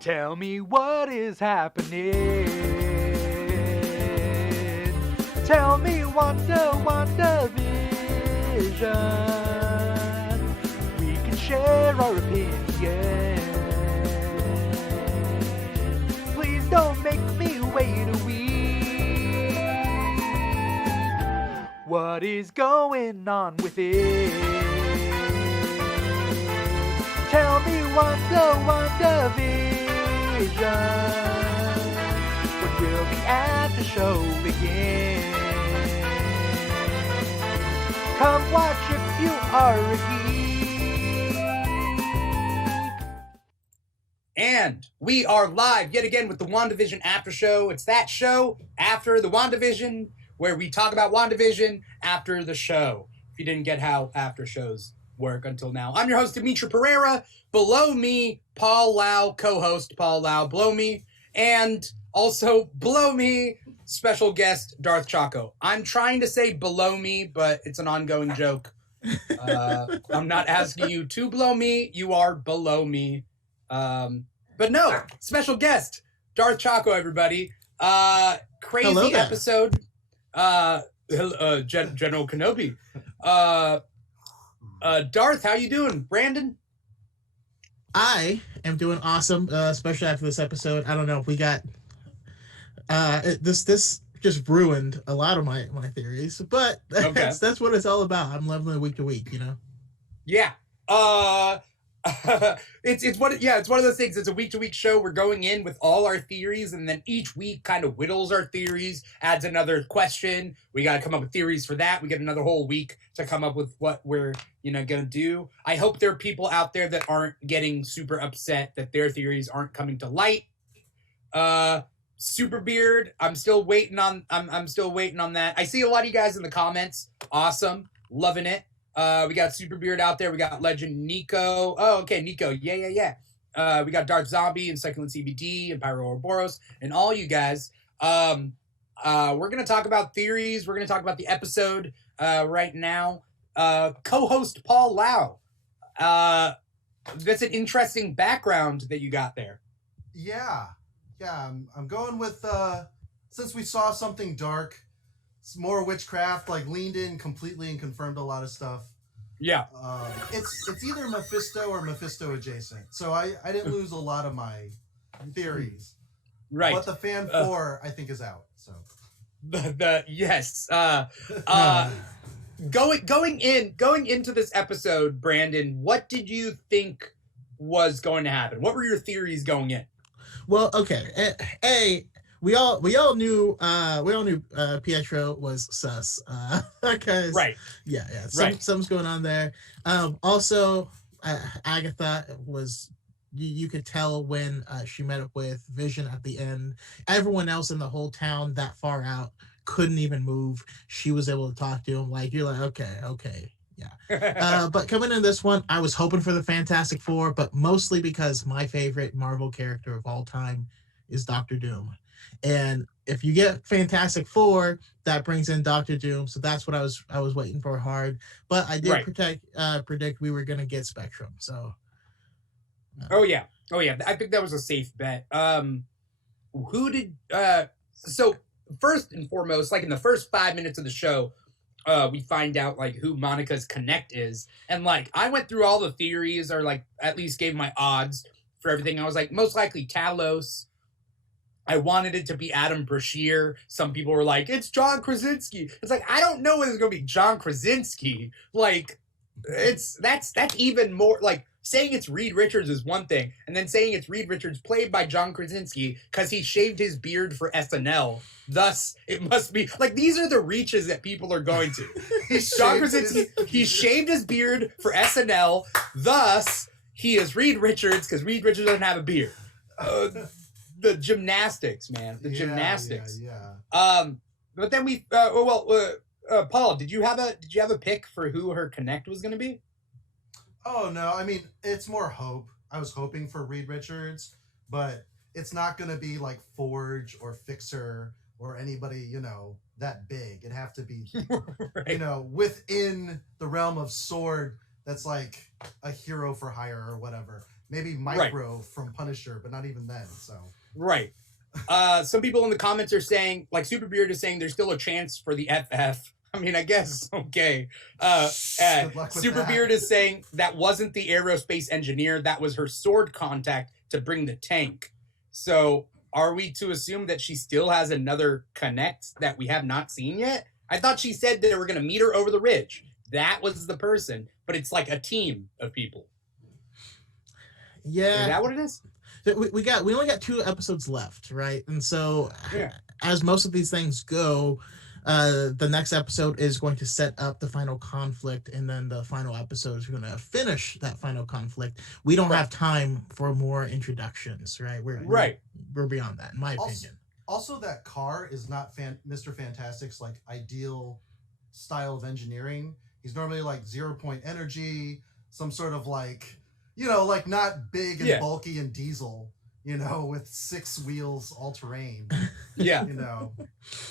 Tell me what is happening. Tell me WandaVision. We can share our opinions. Please don't make me wait a week. What is going on with it? Tell me WandaVision. When will the Aftershow begin? Come watch if you are a geek. And we are live yet again with the WandaVision Aftershow. It's that show after the WandaVision where we talk about WandaVision after the show. If you didn't get how after shows work until now. I'm your host, Dimitri Pereira. Below me, Paul Lau, co-host Paul Lau, below me. And also below me, special guest Darth Chaco. I'm trying to say below me, but it's an ongoing joke. I'm not asking you to blow me. You are below me. But no, special guest Darth Chaco, everybody. Crazy episode. General Kenobi. Darth, how you doing? Brandon? I am doing awesome, especially after this episode. I don't know if we got this just ruined a lot of my theories, but that's what it's all about. I'm leveling week to week, you know. Yeah. It's one of those things. It's a week to week show. We're going in with all our theories, and then each week kind of whittles our theories, adds another question. We got to come up with theories for that. We get another whole week to come up with what we're gonna do. I hope there are people out there that aren't getting super upset that their theories aren't coming to light. Super Beard, I'm still waiting on that. I see a lot of you guys in the comments. Awesome, loving it. We got Super Beard out there. We got Legend Nico. Oh, okay, Nico. Yeah. We got Dark Zombie and Succulent CBD and Pyro Ouroboros and all you guys. We're gonna talk about theories. We're gonna talk about the episode right now. Co-host Paul Lau. That's an interesting background that you got there. Yeah. I'm going with since we saw something dark. It's more witchcraft, like leaned in completely and confirmed a lot of stuff. Yeah. It's either Mephisto or Mephisto adjacent. So I didn't lose a lot of my theories. Right. But the fan 4 I think is out. So yes. Going into this episode, Brandon, what did you think was going to happen? What were your theories going in? Well, okay. We all knew Pietro was sus. Because right. Yeah. Something's going on there. Also, Agatha was. You could tell when she met up with Vision at the end. Everyone else in the whole town that far out couldn't even move. She was able to talk to him. Like, you're like, okay. Yeah. But coming in this one, I was hoping for the Fantastic Four, but mostly because my favorite Marvel character of all time is Doctor Doom. And if you get Fantastic Four, that brings in Doctor Doom. So that's what I was waiting for hard. But I did predict we were going to get Spectrum. So. Oh yeah. I think that was a safe bet. So first and foremost, like in the first 5 minutes of the show, we find out like who Monica's connect is. And like, I went through all the theories or like at least gave my odds for everything. I was like, most likely Talos. I wanted it to be Adam Brashear. Some people were like, it's John Krasinski. It's like, I don't know whether it's going to be John Krasinski. Like, that's even more like saying it's Reed Richards is one thing. And then saying it's Reed Richards played by John Krasinski because he shaved his beard for SNL. Thus, it must be like, these are the reaches that people are going to. John Krasinski, he shaved his beard for SNL. Thus, he is Reed Richards because Reed Richards doesn't have a beard. The gymnastics, man. Gymnastics. Yeah. But then Paul, did you have a pick for who her connect was going to be? Oh no, I mean it's more hope. I was hoping for Reed Richards, but it's not going to be like Forge or Fixer or anybody that big. It'd have to be right. Within the realm of Sword. That's like a hero for hire or whatever. maybe Micro from Punisher, but not even then. So Right. Some people in the comments are saying, like Superbeard is saying, there's still a chance for the FF. I mean, I guess, okay. Good luck with Superbeard that. is saying that wasn't the aerospace engineer, that was her sword contact to bring the tank. So are we to assume that she still has another connect that we have not seen yet? I thought she said that they were going to meet her over the ridge. That was the person, but it's like a team of people. Yeah. Is that what it is? We only got 2 episodes left, right? And so as most of these things go, the next episode is going to set up the final conflict, and then the final episode is going to finish that final conflict. We don't have time for more introductions, right? We're beyond that, in my opinion. Also, that car is not Mr. Fantastic's like ideal style of engineering. He's normally like 0-point energy, some sort of like, like not big and bulky and diesel, with 6 wheels all terrain. Yeah.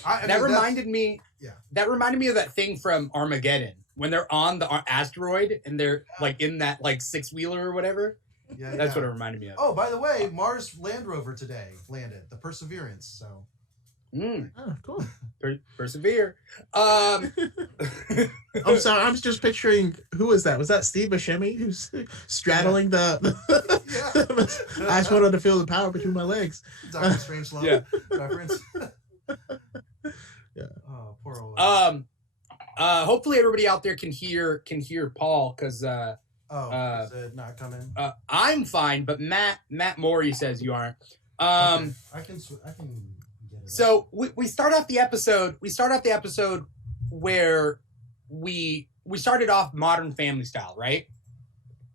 That reminded me of that thing from Armageddon when they're on the asteroid and they're like in that like 6-wheeler or whatever. Yeah, that's what it reminded me of. Oh, by the way, Mars Land Rover today landed, the Perseverance. So. Oh, cool. Persevere. I'm sorry. I'm just picturing, who was that? Was that Steve Buscemi who's straddling the I just wanted to feel the power between my legs. Dr. Strangelove reference. Yeah. Oh, poor old. Hopefully everybody out there can hear Paul, because is it not coming? I'm fine, but Matt Morey says you aren't. Okay. I can. So we start off the episode. Where we started off Modern Family style, right?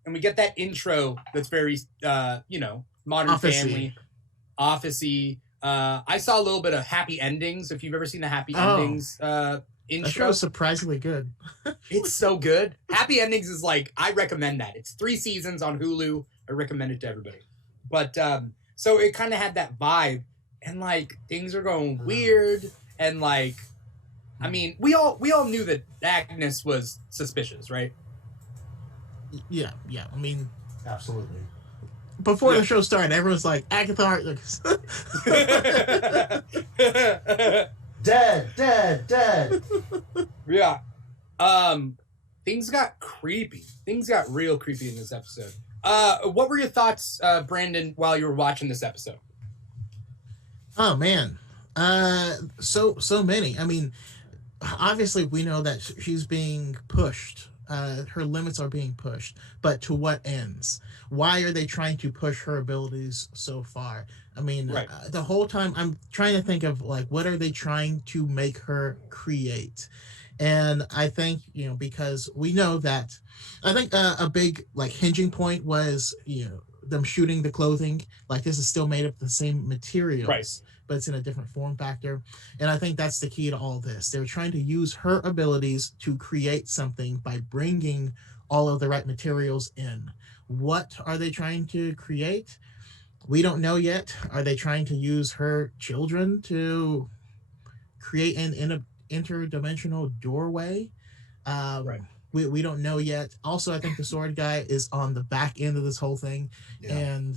And we get that intro that's very, Modern Office-y. Family, office-y. I saw a little bit of Happy Endings. If you've ever seen the Happy Endings That show intro, was surprisingly good. it's so good. Happy Endings is like, I recommend that. It's 3 seasons on Hulu. I recommend it to everybody. But so it kind of had that vibe. And like things are going weird, and like, I mean, we all knew that Agnes was suspicious, right? Yeah. I mean, Absolutely. before the show started, everyone's like, Agatha Harkness. Dead. Yeah. Things got creepy. Things got real creepy in this episode. What were your thoughts, Brandon, while you were watching this episode? Oh man, so many. I mean, obviously we know that she's being pushed. Her limits are being pushed, but to what ends? Why are they trying to push her abilities so far? I mean, the whole time I'm trying to think of like, what are they trying to make her create? And I think, because we know that, I think a big like hinging point was, them shooting the clothing, like this is still made of the same materials, but it's in a different form factor. And I think that's the key to all this. They're trying to use her abilities to create something by bringing all of the right materials in. What are they trying to create? We don't know yet. Are they trying to use her children to create an interdimensional doorway? We don't know yet. Also, I think the sword guy is on the back end of this whole thing. And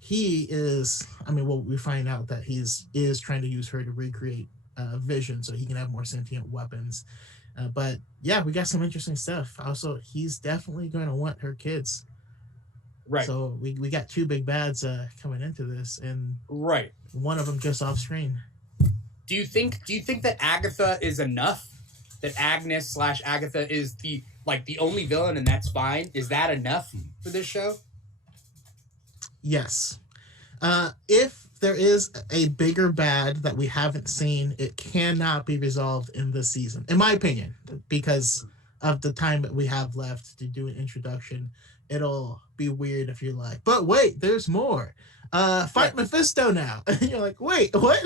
he is, we find out that is trying to use her to recreate Vision so he can have more sentient weapons. But yeah, we got some interesting stuff. Also, he's definitely going to want her kids. Right. So we got 2 big bads coming into this, and one of them just off screen. Do you think that Agatha is enough? That Agnes/Agatha is the only villain, and that's fine? Is that enough for this show? Yes. If there is a bigger bad that we haven't seen, it cannot be resolved in this season, in my opinion, because of the time that we have left to do an introduction. It'll be weird if you're like, but wait, there's more. Fight Mephisto now. And you're like, wait, what?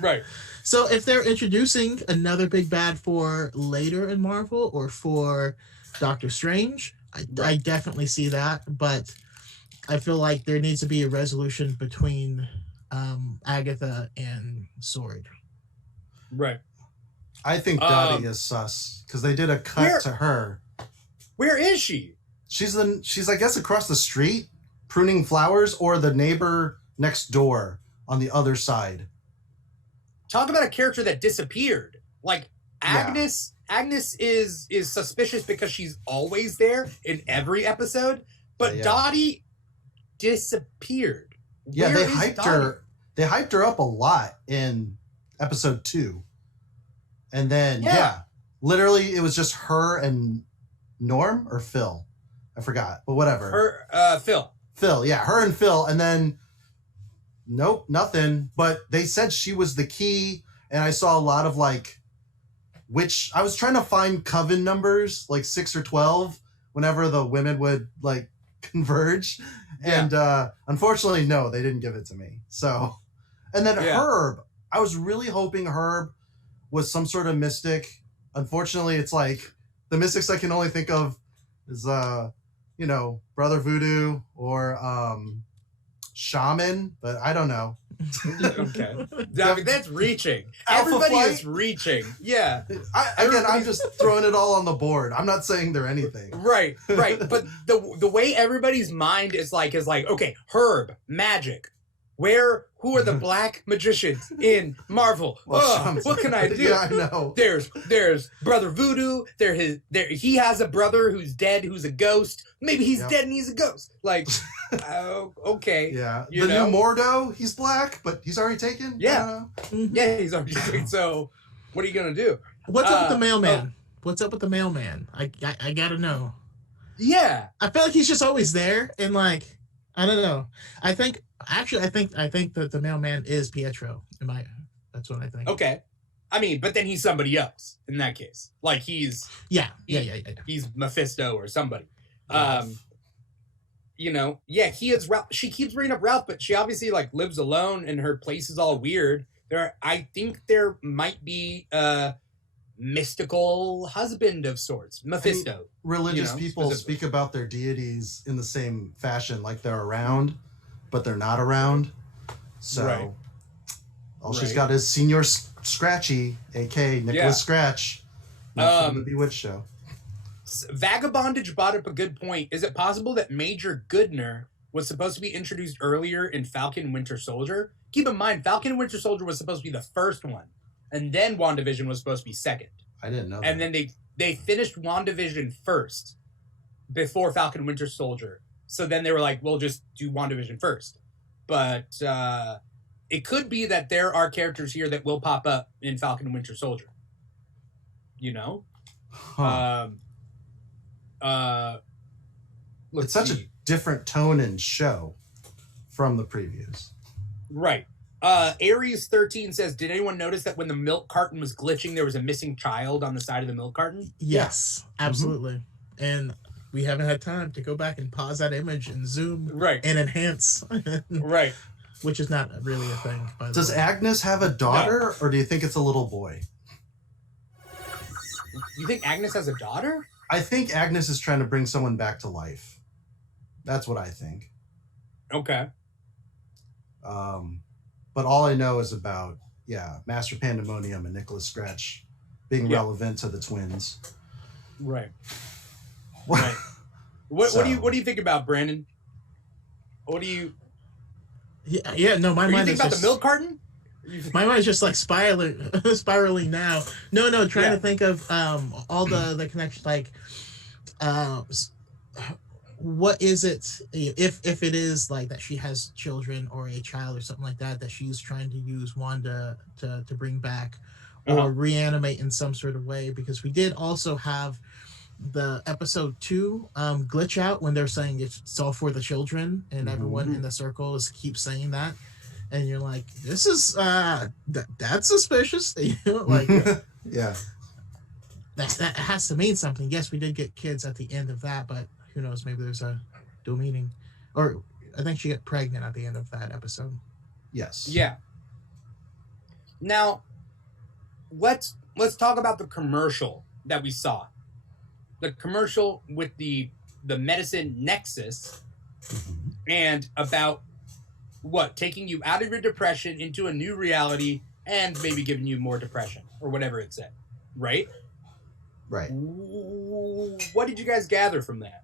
Right. So if they're introducing another big bad for later in Marvel or for Doctor Strange, I definitely see that. But I feel like there needs to be a resolution between Agatha and Sword. Right. I think Dottie is sus because they did a cut to her. Where is she? She's I guess across the street. pruning flowers or the neighbor next door on the other side. Talk about a character that disappeared. Like Yeah. Agnes is suspicious because she's always there in every episode, but Yeah. Dottie disappeared. Yeah, Where they is hyped Dottie? her. They hyped her up a lot in episode 2, and then Yeah. literally it was just her and Norm or Phil. I forgot, but whatever. Phil. Phil, yeah, her and Phil, and then nope, nothing. But they said she was the key, and I saw a lot of like, which I was trying to find coven numbers like 6 or 12 whenever the women would like converge, and unfortunately, no, they didn't give it to me. So, and then Herb, I was really hoping Herb was some sort of mystic. Unfortunately, it's like the mystics I can only think of is Brother Voodoo or Shaman, but I don't know. Okay. I mean, that's reaching. Alpha Everybody Flight? is reaching. Yeah. I'm just throwing it all on the board. I'm not saying they're anything. Right. But the way everybody's mind is like, okay, Herb, magic. Who are the black magicians in Marvel? What can I do? Yeah, I know. There's Brother Voodoo. He has a brother who's dead, who's a ghost. Maybe he's dead and he's a ghost. Like, okay. Yeah. You the know? new Mordo, he's black, but he's already taken. Yeah. Yeah, he's already taken. So, what are you gonna do? What's up with the mailman? What's up with the mailman? I gotta know. Yeah. I feel like he's just always there, and like I don't know. I think that the mailman is Pietro. That's what I think. Okay. I mean, but then he's somebody else in that case. Like he's he's Mephisto or somebody. He is Ralph. She keeps bringing up Ralph, but she obviously like lives alone and her place is all weird. I think there might be a mystical husband of sorts, Mephisto. I mean, religious people speak about their deities in the same fashion, like they're around, but they're not around. So she's got is Senior Scratchy, aka Nicholas Scratch, from the Bewitched show. Vagabondage brought up a good point. Is it possible that Major Goodner was supposed to be introduced earlier in Falcon and Winter Soldier? Keep in mind, Falcon and Winter Soldier was supposed to be the first one, and then WandaVision was supposed to be second. I didn't know that. And then they finished WandaVision first before Falcon and Winter Soldier. So then they were like, we'll just do WandaVision first. But it could be that there are characters here that will pop up in Falcon and Winter Soldier. You know? Huh. It's such a different tone and show from the previews. Right. Aries 13 says, did anyone notice that when the milk carton was glitching, there was a missing child on the side of the milk carton? Yes, absolutely. Mm-hmm. And we haven't had time to go back and pause that image and zoom and enhance. Right. Which is not really a thing, by the Does way. Agnes have a daughter, or do you think it's a little boy? You think Agnes has a daughter? I think Agnes is trying to bring someone back to life. That's what I think. Okay. But all I know is about, Master Pandemonium and Nicholas Scratch being relevant to the twins. Right. Right. What do you think about, Brandon? What do you? No, my mind you is think about just, the milk carton? My mind is just like spiraling now. No, trying to think of all the connections, like what is it if it is like that she has children or a child or something like that she's trying to use Wanda to bring back or reanimate in some sort of way, because we did also have the episode 2 glitch out when they're saying it's all for the children and everyone in the circle keeps saying that, and you're like, this is that's suspicious. Like that has to mean something. Yes, we did get kids at the end of that, but who knows, maybe there's a dual meaning. Or I think she got pregnant at the end of that episode. Yes. Yeah. Now, let's talk about the commercial that we saw. The commercial with the medicine Nexus and about taking you out of your depression into a new reality and maybe giving you more depression or whatever it said, right? Right. What did you guys gather from that?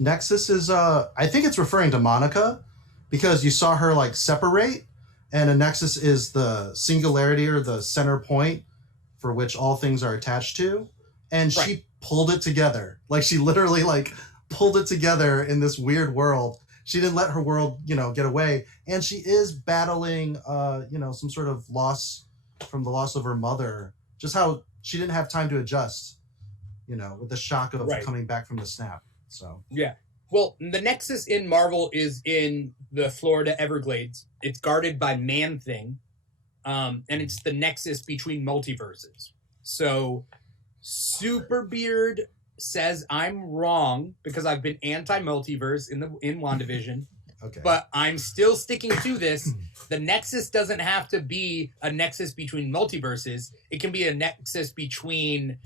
Nexus is I think it's referring to Monica, because you saw her like separate, and a Nexus is the singularity or the center point for which all things are attached to, and she pulled it together. Like she literally like pulled it together in this weird world. She didn't let her world, get away, and she is battling some sort of loss from the loss of her mother. Just how she didn't have time to adjust, with the shock of coming back from the snap. So yeah. Well, the Nexus in Marvel is in the Florida Everglades. It's guarded by Man-Thing, and it's the nexus between multiverses. So Superbeard says I'm wrong because I've been anti-multiverse in WandaVision. Okay. But I'm still sticking to this. The nexus doesn't have to be a nexus between multiverses. It can be a nexus between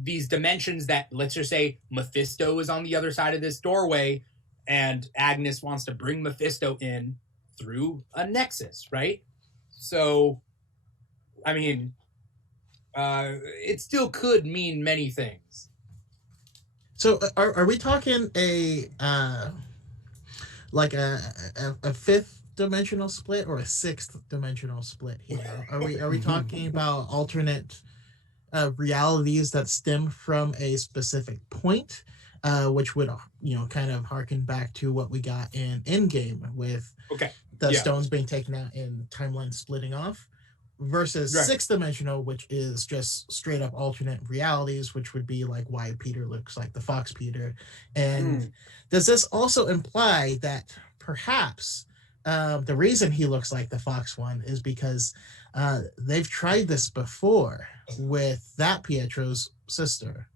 these dimensions that, let's just say, Mephisto is on the other side of this doorway, and Agnes wants to bring Mephisto in through a nexus, right? So, I mean, it still could mean many things. So, are we talking a fifth dimensional split or a sixth dimensional split here? Are we talking about alternate realities that stem from a specific point, which would kind of harken back to what we got in Endgame with the stones being taken out and timeline splitting off, versus sixth dimensional, which is just straight up alternate realities, which would be like why Peter looks like the Fox Peter. And does this also imply that perhaps the reason he looks like the Fox one is because they've tried this before with that Pietro's sister?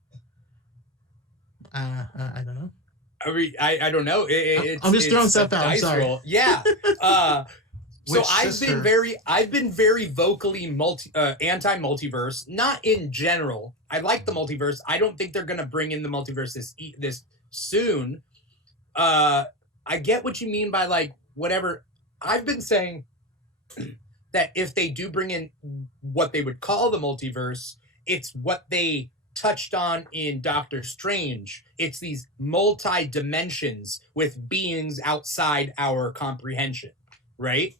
I don't know. I don't know. I'm just throwing stuff out. I'm sorry. Roll. Yeah. So I've been very vocally anti-multiverse. Not in general. I like the multiverse. I don't think they're gonna bring in the multiverse this soon. I get what you mean by like whatever. I've been saying that if they do bring in what they would call the multiverse, it's what they touched on in Doctor Strange. It's these multi-dimensions with beings outside our comprehension, right?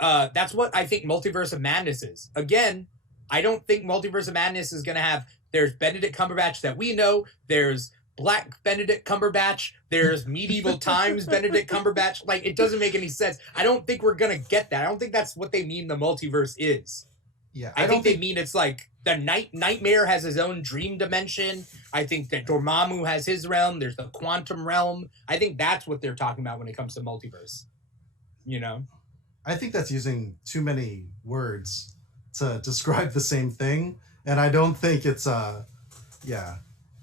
That's what I think Multiverse of Madness is. Again, I don't think Multiverse of Madness is going to have... There's Benedict Cumberbatch that we know. There's Black Benedict Cumberbatch. There's Medieval Times Benedict Cumberbatch. Like, it doesn't make any sense. I don't think we're going to get that. I don't think that's what they mean the multiverse is. Yeah, I think they mean it's like the Nightmare has his own dream dimension. I think that Dormammu has his realm. There's the quantum realm. I think that's what they're talking about when it comes to multiverse. I think that's using too many words to describe the same thing, and I don't think it's I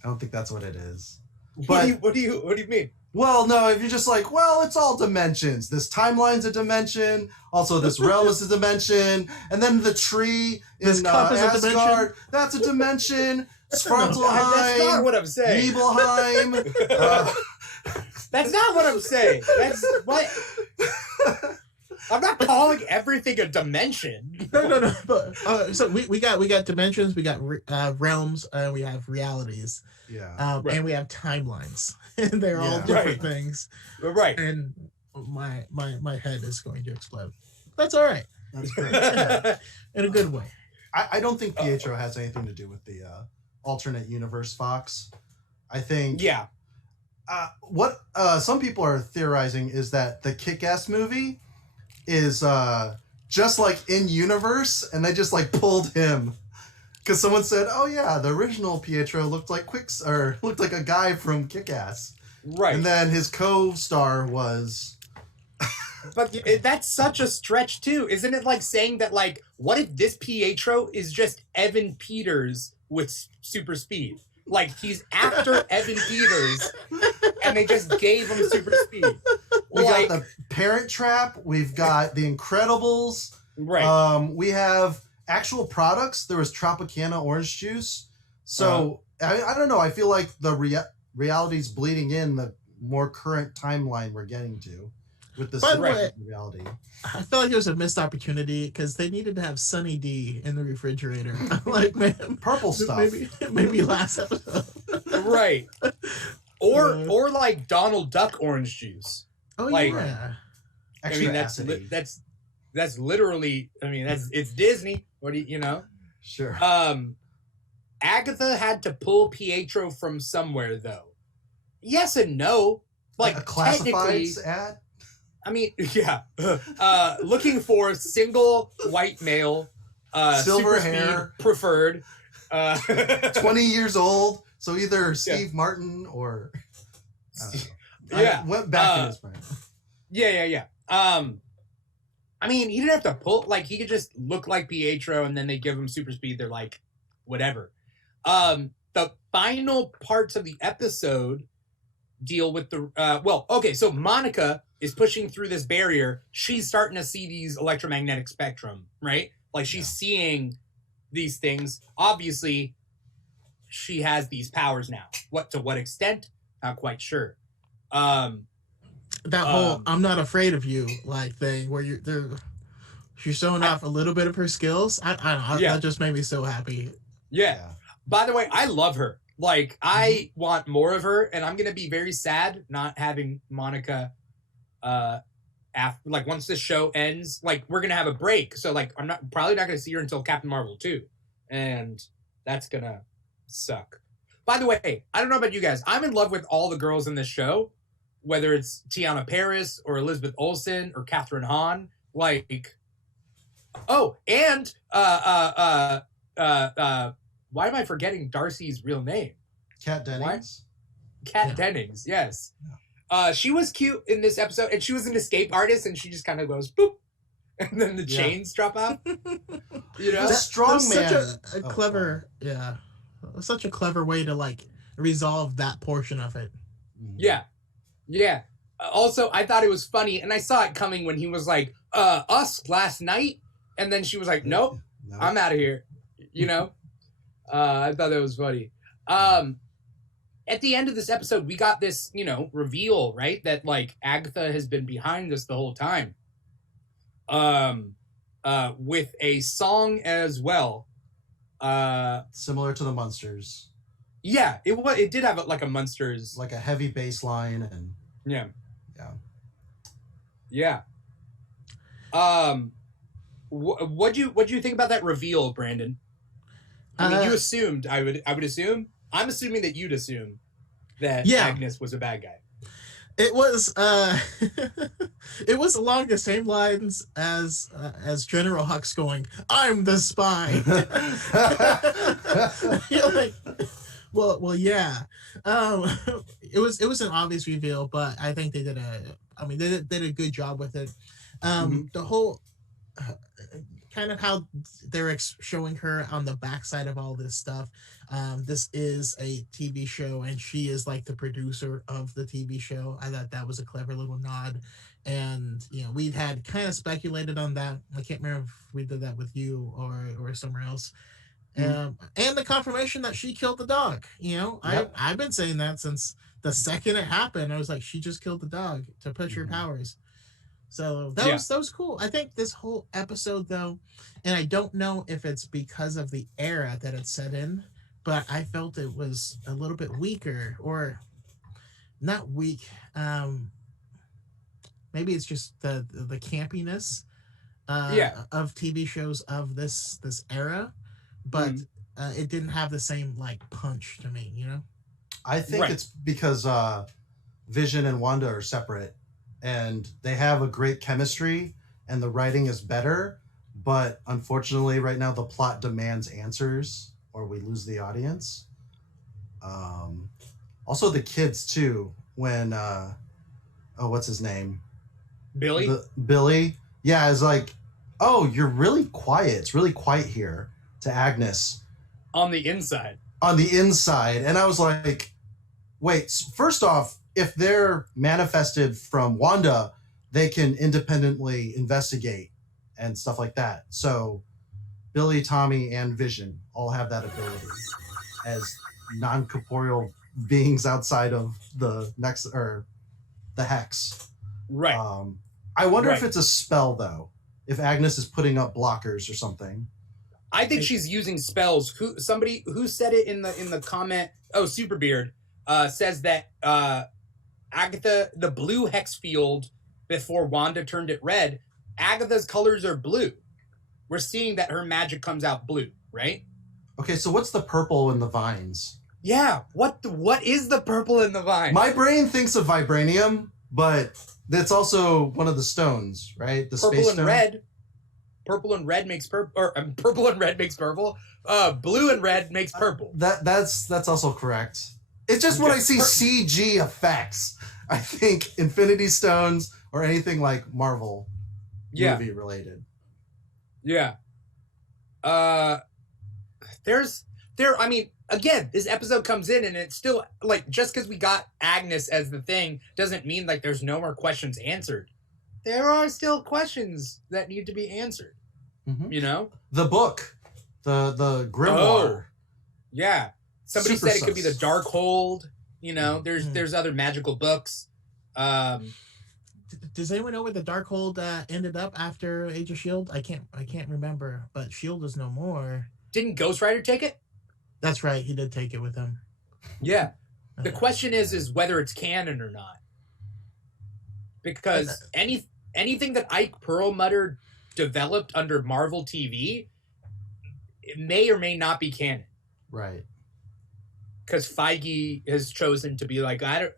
don't think that's what it is. But what do you mean? Well, no, if you're just like, well, it's all dimensions. This timeline's a dimension. Also, this realm is a dimension. And then the tree in Asgard, that's a dimension. Svartalheim. That's not what I'm saying. Nibelheim. That's not what I'm saying. That's what... I'm not calling everything a dimension. No. But, so we got dimensions, we got realms, we have realities. Yeah. And we have timelines. And they're all different things. Right. And my head is going to explode. That's all right. That's great. In a good way. I don't think Pietro has anything to do with the alternate universe Fox. I think... Yeah. What some people are theorizing is that the Kick-Ass movie is just like in universe, and they just like pulled him because someone said, "Oh yeah, the original Pietro looked like looked like a guy from Kick-Ass," right? And then his co-star was. But that's such a stretch too, isn't it? Like saying that, like, what if this Pietro is just Evan Peters with super speed? Like he's after Evan Peters, and they just gave him super speed. We got the Parent Trap. We've got The Incredibles. Right. We have actual products. There was Tropicana orange juice. So I don't know. I feel like the reality's bleeding in the more current timeline we're getting to with this reality. I felt like it was a missed opportunity because they needed to have Sunny D in the refrigerator. Like, man, purple stuff. Maybe last episode. Right. or like Donald Duck orange juice. Oh like, yeah. Extra that's acidity. that's literally. I mean, it's Disney. What do you know? Sure. Agatha had to pull Pietro from somewhere, though. Yes and no. Like a classifieds technically, ad. I mean, yeah. Looking for single white male, Silver super speed hair. preferred, 20 years old. So either Steve Martin or yeah. I went back in his brain. Yeah. I mean, he didn't have to pull. Like, he could just look like Pietro, and then they give him super speed. They're like, whatever. The final parts of the episode deal with the so Monica is pushing through this barrier. She's starting to see these electromagnetic spectrum, right? Like, she's seeing these things. Obviously, she has these powers now. To what extent? Not quite sure. That whole "I'm not afraid of you" like thing, where she's showing off a little bit of her skills. I don't know. That just made me so happy. Yeah. By the way, I love her. Like, I want more of her, and I'm gonna be very sad not having Monica. After, like, once this show ends, like, we're gonna have a break, so like I'm probably not gonna see her until Captain Marvel 2, and that's gonna suck. By the way, I don't know about you guys. I'm in love with all the girls in this show, whether it's Tiana Paris or Elizabeth Olsen or Catherine Hahn. Like, and why am I forgetting Darcy's real name? Kat Dennings. Kat Dennings, yes. She was cute in this episode, and she was an escape artist, and she just kind of goes boop, and then the chains drop out. You know, strong man. Such a clever, such a clever way to like resolve that portion of it. Yeah. Also, I thought it was funny, and I saw it coming when he was like, "Us last night," and then she was like, "Nope, No. I'm out of here." You know, I thought that was funny. At the end of this episode, we got this, reveal, right? That like Agatha has been behind this the whole time. With a song as well. Similar to the Munsters. Yeah, it did have like a Munsters, like a heavy bass line and yeah. What'd you think about that reveal, Brandon? I mean, you assumed I would assume. I'm assuming that you'd assume that Agnes was a bad guy. It was it was along the same lines as General Hux going, "I'm the spy." You're like, well, yeah. It was an obvious reveal, but I think they did a good job with it. The whole kind of how they're showing her on the backside of all this stuff. This is a TV show, and she is like the producer of the TV show. I thought that was a clever little nod. And, we had kind of speculated on that. I can't remember if we did that with you or somewhere else. And the confirmation that she killed the dog. I've been saying that since the second it happened. I was like, she just killed the dog to push her powers. So that was cool. I think this whole episode, though, and I don't know if it's because of the era that it's set in, but I felt it was a little bit weaker, or not weak. Maybe it's just the campiness of TV shows of this era, but it didn't have the same like punch to me. I think it's because Vision and Wanda are separate. And they have a great chemistry, and the writing is better. But unfortunately, right now, the plot demands answers, or we lose the audience. Also, the kids, too. When, what's his name? Billy? Billy. Yeah, it's like, oh, you're really quiet. It's really quiet here, to Agnes. On the inside. And I was like, wait, first off, if they're manifested from Wanda, they can independently investigate and stuff like that. So Billy, Tommy, and Vision all have that ability as non-corporeal beings outside of the hex. Right. I wonder if it's a spell, though. If Agnes is putting up blockers or something. I think she's using spells. Who said it in the comment? Oh, Superbeard. says that Agatha, the blue hex field before Wanda turned it red, Agatha's colors are blue. We're seeing that her magic comes out blue, right? Okay, so what's the purple in the vines? Yeah, what is the purple in the vine? My brain thinks of vibranium, but that's also one of the stones, right? The purple space and stone. red. Purple and red makes purple, or purple and red makes purple. Blue and red makes purple. That's also correct. It's just when I see CG effects, I think Infinity Stones or anything like Marvel movie related. Yeah. I mean, again, this episode comes in and it's still like, just because we got Agnes as the thing doesn't mean like there's no more questions answered. There are still questions that need to be answered. Mm-hmm. You know? The book, the grimoire. Oh, yeah. Somebody Super said it could be the sus. Dark Hold. You know, there's other magical books. Does anyone know where the Darkhold ended up after Age of Shield? I can't remember, but Shield is no more. Didn't Ghost Rider take it? That's right, he did take it with him. Yeah. The question is whether it's canon or not. Because anything that Ike Perlmutter developed under Marvel TV, it may or may not be canon. Right. Because Feige has chosen to be like, that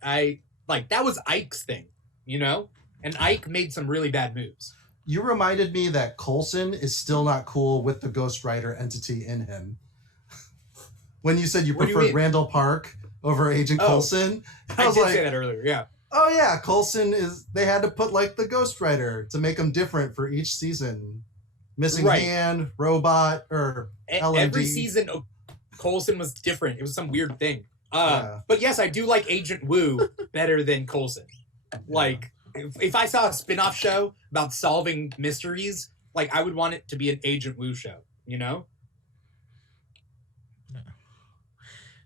was Ike's thing, you know? And Ike made some really bad moves. You reminded me that Coulson is still not cool with the Ghost Rider entity in him. When you said you preferred Randall Park over Agent Coulson, I did say that earlier, yeah. Oh yeah, Coulson they had to put like the Ghost Rider to make him different for each season. Missing hand, robot, or LMD. Every season, Coulson was different. It was some weird thing. But yes, I do like Agent Wu better than Coulson. Like, if I saw a spin-off show about solving mysteries, like, I would want it to be an Agent Wu show, you know?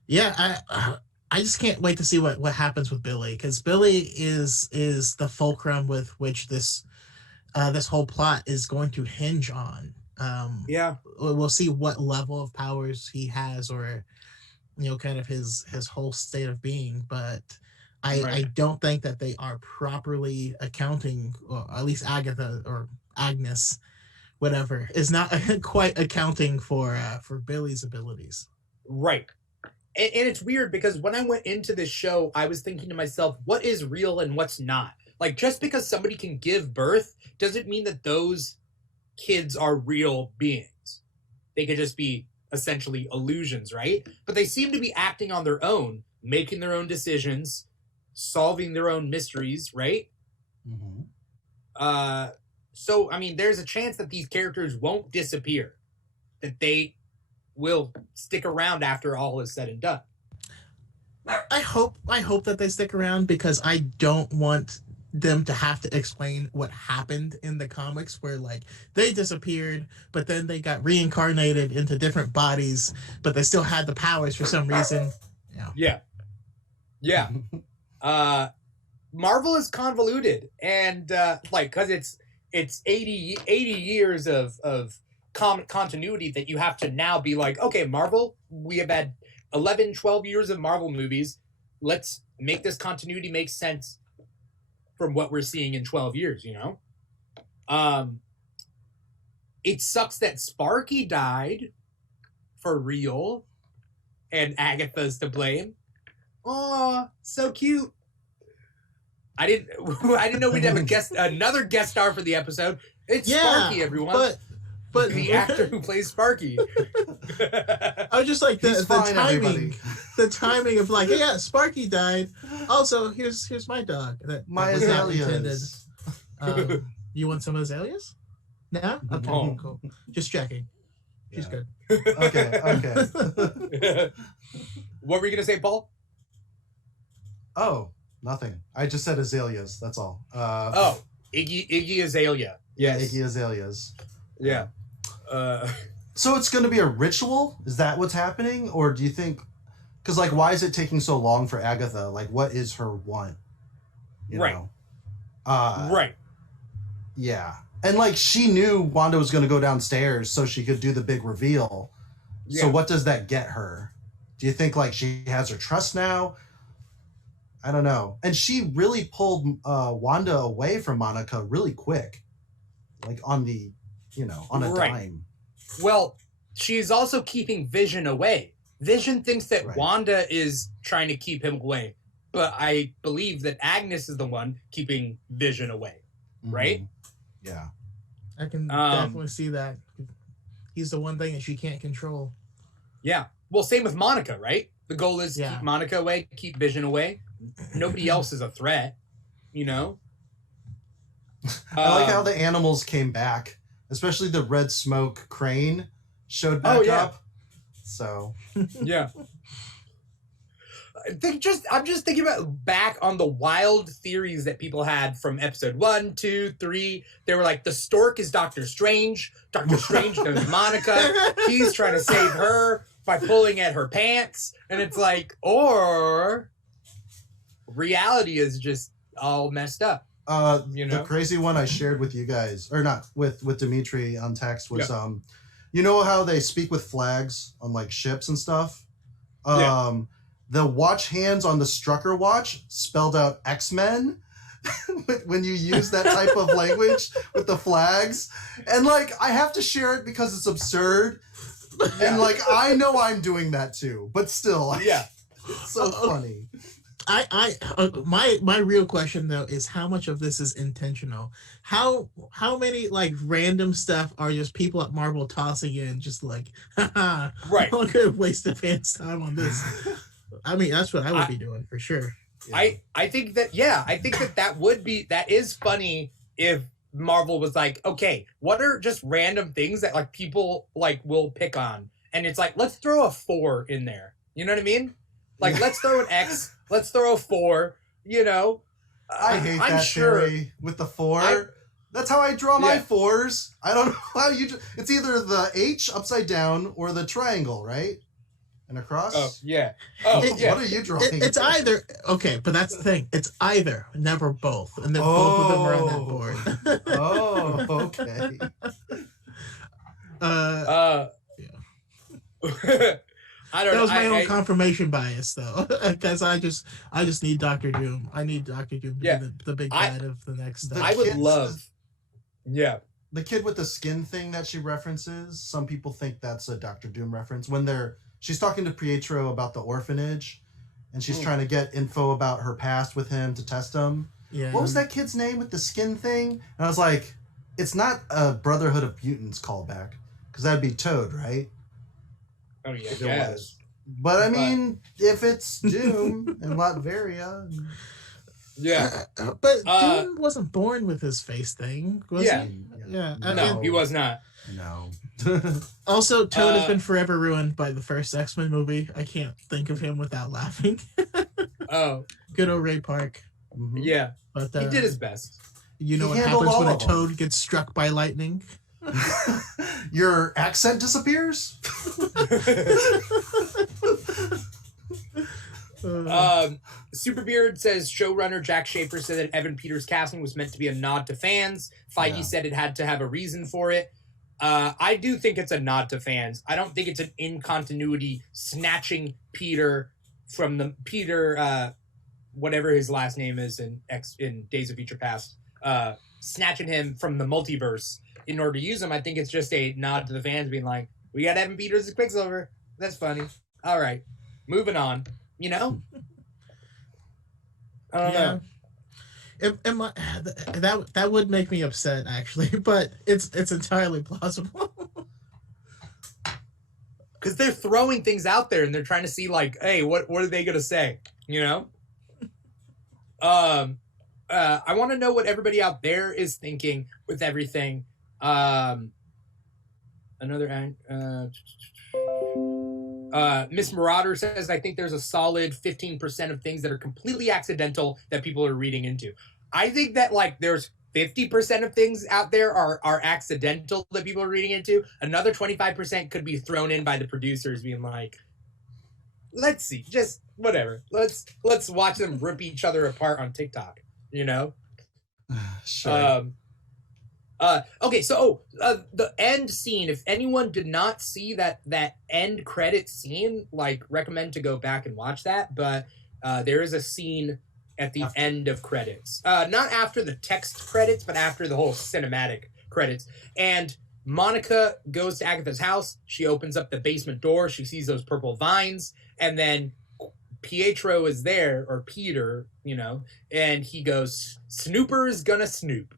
Yeah, I just can't wait to see what happens with Billy, because Billy is the fulcrum with which this whole plot is going to hinge on. We'll see what level of powers he has, or kind of his whole state of being, but I don't think that they are properly accounting, or at least Agatha or Agnes, whatever, is not quite accounting for Billy's abilities. Right. And it's weird because when I went into this show, I was thinking to myself, what is real and what's not? Like, just because somebody can give birth doesn't mean that those kids are real beings. They could just be essentially illusions, right? But they seem to be acting on their own, making their own decisions, solving their own mysteries, right? Mm-hmm. So, I mean, there's a chance that these characters won't disappear, that they will stick around after all is said and done. I hope that they stick around, because I don't want them to have to explain what happened in the comics, where like they disappeared, but then they got reincarnated into different bodies, but they still had the powers for some reason. Yeah. Marvel is convoluted, and because it's 80 years of continuity that you have to now be like, okay, Marvel, we have had 11, 12 years of Marvel movies. Let's make this continuity make sense from what we're seeing in 12 years, you know? It sucks that Sparky died for real, and Agatha's to blame. Oh, so cute. I didn't know we'd have another guest star for the episode. It's Sparky, everyone. But the actor who plays Sparky. I was just like the timing of like, yeah, Sparky died. Also, here's my dog. My azaleas. You want some azaleas? No? Okay, cool. Just checking. She's good. Okay. What were you gonna say, Paul? Oh, nothing. I just said azaleas. That's all. Iggy Azalea. Yes. Iggy Azaleas. Yeah. So it's going to be a ritual? Is that what's happening? Or do you think... Because, like, why is it taking so long for Agatha? Like, what is her want? You know? Right. Yeah. And, like, she knew Wanda was going to go downstairs so she could do the big reveal. Yeah. So what does that get her? Do you think, like, she has her trust now? I don't know. And she really pulled Wanda away from Monica really quick, like on the, on a Right. dime. Well, she's also keeping Vision away. Vision thinks that Right. Wanda is trying to keep him away, but I believe that Agnes is the one keeping Vision away, right? Yeah. I can definitely see that. He's the one thing that she can't control. Yeah. Well, same with Monica, right? The goal is keep Monica away, keep Vision away. Nobody else is a threat, I like how the animals came back, especially the red smoke crane showed back up. So yeah. I'm just thinking about back on the wild theories that people had from episode 1, 2, 3. They were like, the stork is Doctor Strange. Doctor Strange knows Monica. He's trying to save her by pulling at her pants. And it's like, or reality is just all messed up. The crazy one I shared with you guys, or not with Dimitri on text, was you know how they speak with flags on like ships and stuff? The watch hands on the Strucker watch spelled out X-Men when you use that type of language with the flags. And like, I have to share it because it's absurd. And like, I know I'm doing that too, but still, it's so funny. My real question though is how much of this is intentional? How many like random stuff are just people at Marvel tossing in just like, haha, right? I'm gonna waste the fans' time on this. I mean, that's what I would be doing for sure. Yeah. I think that is funny if Marvel was like, okay, what are just random things that like people like will pick on, and it's like, let's throw a 4 in there. You know what I mean? Like, let's throw an X. Let's throw a 4. I hate that theory with the 4. That's how I draw my 4s. I don't know how you. It's either the H upside down or the triangle, right? And across. Oh yeah. What are you drawing? It's either but that's the thing. It's either, never both, and then both of them are on that board. Okay. I don't know. That was my own confirmation bias, though, because I just need Doctor Doom. I need Doctor Doom to be the big bad of the next step. I would love. Yeah. The kid with the skin thing that she references, some people think that's a Doctor Doom reference. When she's talking to Pietro about the orphanage, and she's trying to get info about her past with him to test him. Yeah. What was that kid's name with the skin thing? And I was like, it's not a Brotherhood of Mutants callback, because that'd be Toad, right? Oh yeah, it was. But I mean, if it's Doom and Latveria. Yeah. But Doom wasn't born with his face thing, was he? Yeah. No, he was not. No. Also, Toad has been forever ruined by the first X-Men movie. I can't think of him without laughing. Good old Ray Park. Mm-hmm. Yeah. But he did his best. You know what happens when a toad gets struck by lightning? Your accent disappears? Superbeard says showrunner Jack Schaefer said that Evan Peters' casting was meant to be a nod to fans. Feige said it had to have a reason for it. I do think it's a nod to fans. I don't think it's an in-continuity snatching Peter from the whatever his last name is in Days of Future Past, snatching him from the multiverse in order to use him. I think it's just a nod to the fans being like, we got Evan Peters as Quicksilver. That's funny. All right, moving on. I don't know. That would make me upset actually, but it's entirely plausible. Because they're throwing things out there and they're trying to see like, hey, what are they gonna say? I want to know what everybody out there is thinking with everything. Miss Marauder says, I think there's a solid 15% of things that are completely accidental that people are reading into. I think that like there's 50% of things out there are accidental that people are reading into. Another 25% could be thrown in by the producers being like, let's see, just whatever. Let's watch them rip each other apart on TikTok, Sure. Okay, so the end scene, if anyone did not see that end credit scene, like recommend to go back and watch that. But there is a scene at the end of credits. Not after the text credits, but after the whole cinematic credits. And Monica goes to Agatha's house. She opens up the basement door. She sees those purple vines. And then Pietro is there, or Peter, and he goes, Snooper's gonna snoop.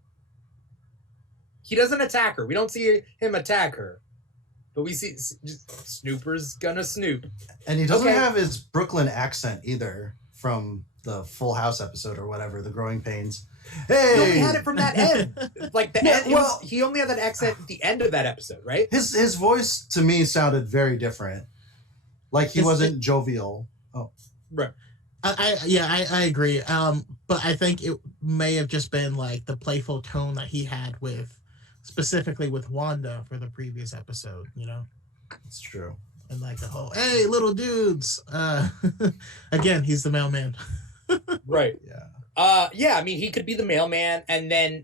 He doesn't attack her. We don't see him attack her. But we see Snooper's gonna snoop. And he doesn't have his Brooklyn accent either from the Full House episode or whatever, The Growing Pains. Hey! No, he had it from that end. Like the end. Well, he only had that accent at the end of that episode, right? His voice to me sounded very different. Like he wasn't jovial. Oh. Right. I agree. But I think it may have just been like the playful tone that he had specifically with Wanda for the previous episode, It's true. And like the whole, hey, little dudes. Again, he's the mailman. Right. Yeah. Yeah, I mean, he could be the mailman,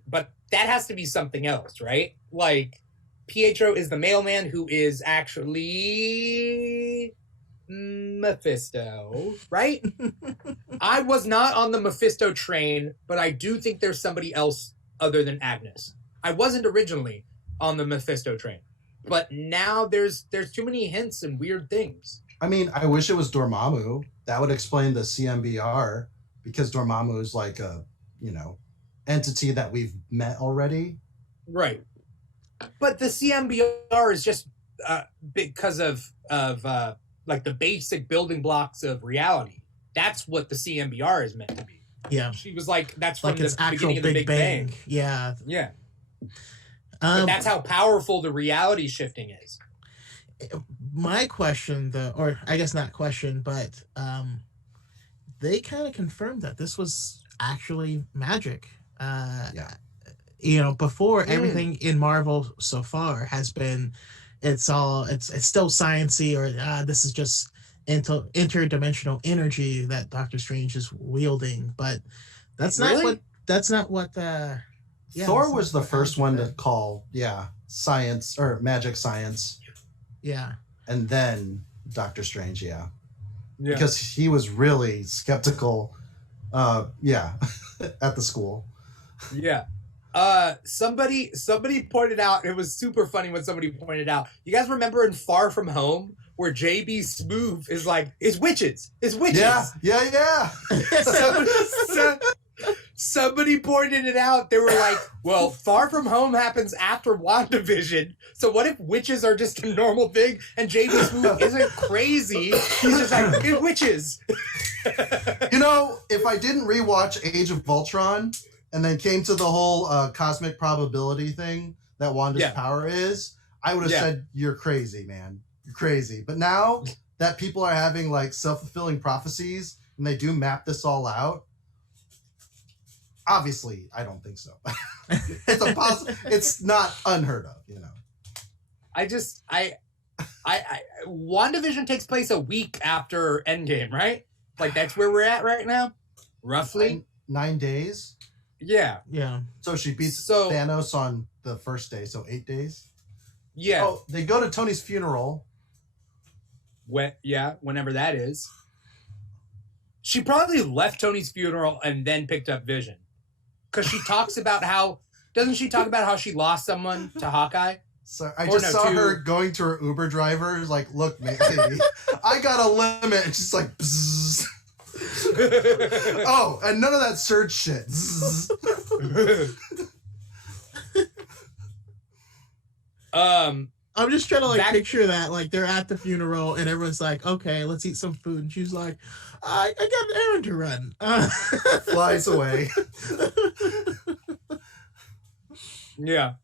but that has to be something else, right? Like, Pietro is the mailman who is actually Mephisto, right? I was not on the Mephisto train, but I do think there's somebody else other than Agnes. I wasn't originally on the Mephisto train, but now there's too many hints and weird things. I mean, I wish it was Dormammu. That would explain the CMBR, because Dormammu is like a, entity that we've met already. Right. But the CMBR is just because of like the basic building blocks of reality. That's what the CMBR is meant to be. Yeah. She was like, that's from like its the actual beginning of the Big Bang. Yeah. Yeah. But that's how powerful the reality shifting is. My question, though, or I guess not question, but they kind of confirmed that this was actually magic. Yeah. Before everything in Marvel so far has been, it's still sciencey, or this is just interdimensional energy that Doctor Strange is wielding. But that's not Really? what. Thor was the first one to call, science or magic science. Yeah. And then Doctor Strange, Yeah. because he was really skeptical. At the school. Yeah. Somebody pointed out, it was super funny when somebody pointed out, you guys remember in Far From Home where JB Smoove is like, it's witches. Yeah. Somebody pointed it out. They were like, well, Far From Home happens after WandaVision. So what if witches are just a normal thing and JB Smoove isn't crazy? He's just like, it's witches. If I didn't rewatch Age of Ultron and then came to the whole cosmic probability thing that Wanda's power is, I would have said, you're crazy, man. You're crazy. But now that people are having like self-fulfilling prophecies and they do map this all out, obviously, I don't think so. It's not unheard of, I WandaVision takes place a week after Endgame, right? Like that's where we're at right now, roughly. 9 days. Yeah. So she beats Thanos on the first day, so 8 days. Yeah. Oh, they go to Tony's funeral. Whenever that is. She probably left Tony's funeral and then picked up Vision. Because she talks about doesn't she talk about how she lost someone to Hawkeye? So I just saw her going to her Uber driver, like, look, baby, I got a limit. And she's like, bzzz. Oh, and none of that surge shit. I'm just trying to picture that, like they're at the funeral and everyone's like, okay, let's eat some food, and she's like, I got an errand to run. Flies away. Yeah.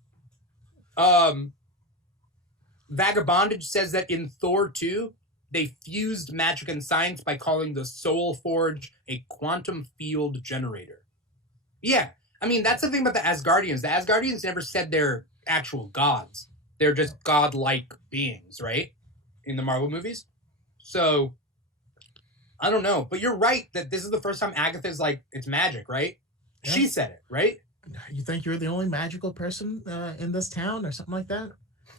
Vagabondage says that in Thor 2, they fused magic and science by calling the Soul Forge a quantum field generator. Yeah. I mean, that's the thing about the Asgardians. The Asgardians never said they're actual gods. They're just godlike beings, right? In the Marvel movies. So, I don't know. But you're right that this is the first time Agatha's like, it's magic, right? Yeah. She said it, right? You think you're the only magical person in this town or something like that?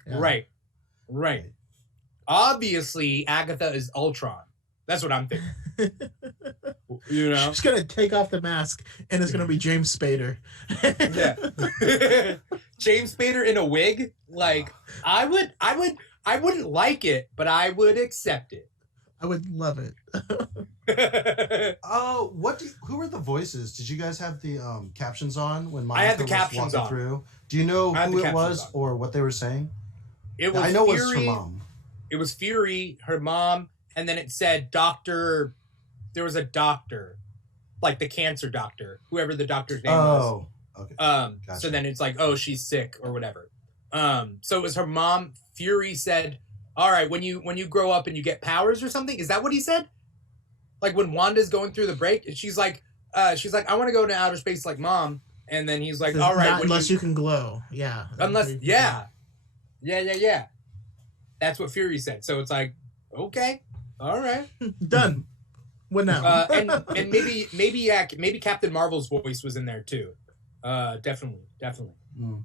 Yeah. Right. Obviously, Agatha is Ultron. That's what I'm thinking. You know, She's gonna take off the mask, and it's gonna be James Spader. yeah. James Spader in a wig. Like, I wouldn't like it, but I would accept it. I would love it. Oh, who were the voices? Did you guys have the captions on when Monica I had the was captions walking on. through? Do you know I had who the it was captions on. or what they were saying? It was I know Fury, it was her mom. It was Fury, her mom, and then it said doctor. There was a doctor, like the cancer doctor, whoever the doctor's name was. Oh, okay. So then it's like, oh, she's sick or whatever. So it was her mom. Fury said, all right, when you grow up and you get powers or something, is that what he said? Like when Wanda's going through the break, she's like, I want to go into outer space like mom. And then he's like, all right. Not unless you can glow. Yeah. Unless, yeah. That's what Fury said. So it's like, okay, all right. Done. What now? And maybe Captain Marvel's voice was in there too. Definitely. Mm.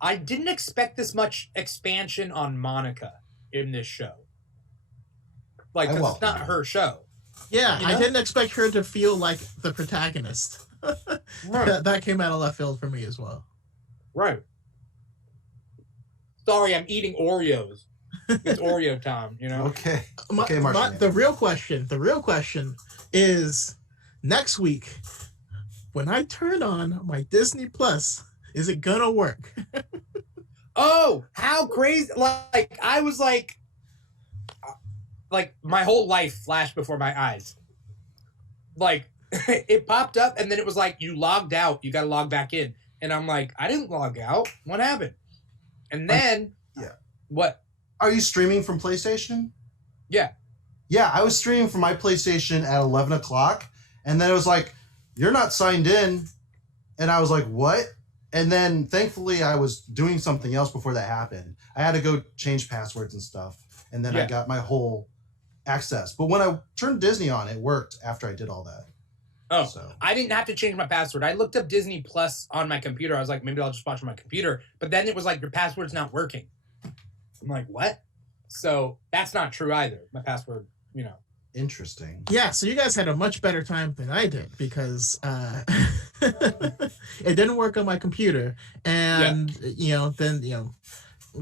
I didn't expect this much expansion on Monica in this show. Like, 'cause it's not her show. Yeah, You know? I didn't expect her to feel like the protagonist. Right. That came out of left field for me as well. Right. Sorry, I'm eating Oreos. It's Oreo time, you know? Okay. Okay, Martian. The real question is next week when I turn on my Disney Plus, is it gonna work? Oh, how crazy. Like, I was like my whole life flashed before my eyes. Like, it popped up and then it was like, you logged out. You got to log back in. And I'm like, I didn't log out. What happened? And then, yeah. What? Are you streaming from PlayStation? Yeah. Yeah, I was streaming from my PlayStation at 11 o'clock. And then it was like, you're not signed in. And I was like, what? And then thankfully I was doing something else before that happened. I had to go change passwords and stuff. And then I got my whole access. But when I turned Disney on, it worked after I did all that. Oh, so. I didn't have to change my password. I looked up Disney Plus on my computer. I was like, maybe I'll just watch on my computer. But then it was like, your password's not working. I'm like, what? So that's not true either. My password, you know. Interesting. Yeah, so you guys had a much better time than I did because it didn't work on my computer. And, then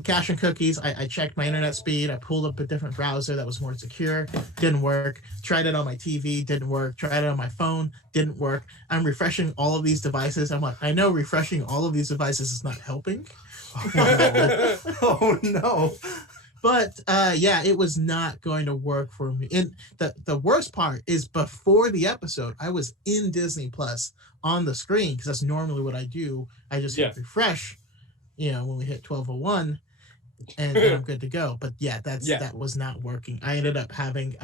cash and cookies, I checked my internet speed. I pulled up a different browser that was more secure. Didn't work. Tried it on my TV. Didn't work. Tried it on my phone. Didn't work. I'm refreshing all of these devices. I'm like, I know refreshing all of these devices is not helping. Oh, no. But it was not going to work for me. And the worst part is before the episode, I was in Disney Plus on the screen because that's normally what I do. I just hit refresh, when we hit 12:01, and I'm good to go. But that was not working. I ended up having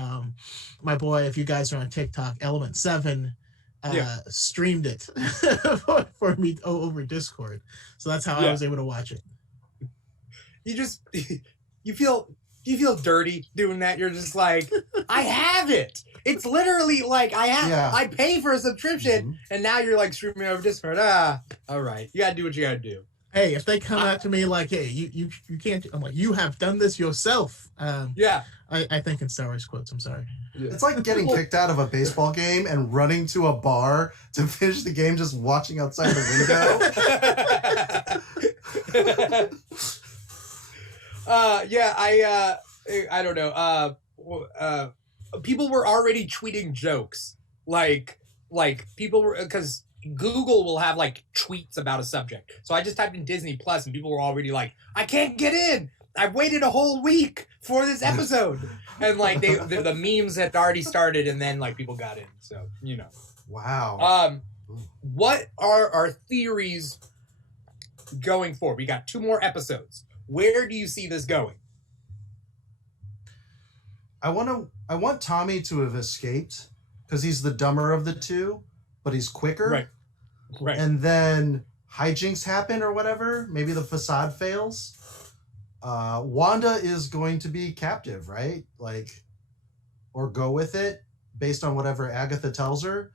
my boy, if you guys are on TikTok, Element 7 streamed it for me over Discord. So that's how I was able to watch it. You feel dirty doing that. You're just like, I have it. It's literally like I pay for a subscription, and now you're like streaming over Discord. All right, you gotta do what you gotta do. Hey, if they come out to me like, hey, you can't, I'm like, you have done this yourself. I think in Star Wars quotes. I'm sorry. It's like getting kicked out of a baseball game and running to a bar to finish the game, just watching outside the window. I don't know. People were already tweeting jokes. Like people were, because Google will have like tweets about a subject. So I just typed in Disney Plus and people were already like, I can't get in. I've waited a whole week for this episode. And like the memes had already started and then like people got in. So, Wow. What are our theories going forward? We got 2 more episodes. Where do you see this going? I want Tommy to have escaped because he's the dumber of the two, but he's quicker. Right. And then hijinks happen or whatever. Maybe the facade fails. Wanda is going to be captive, right? Like, or go with it based on whatever Agatha tells her.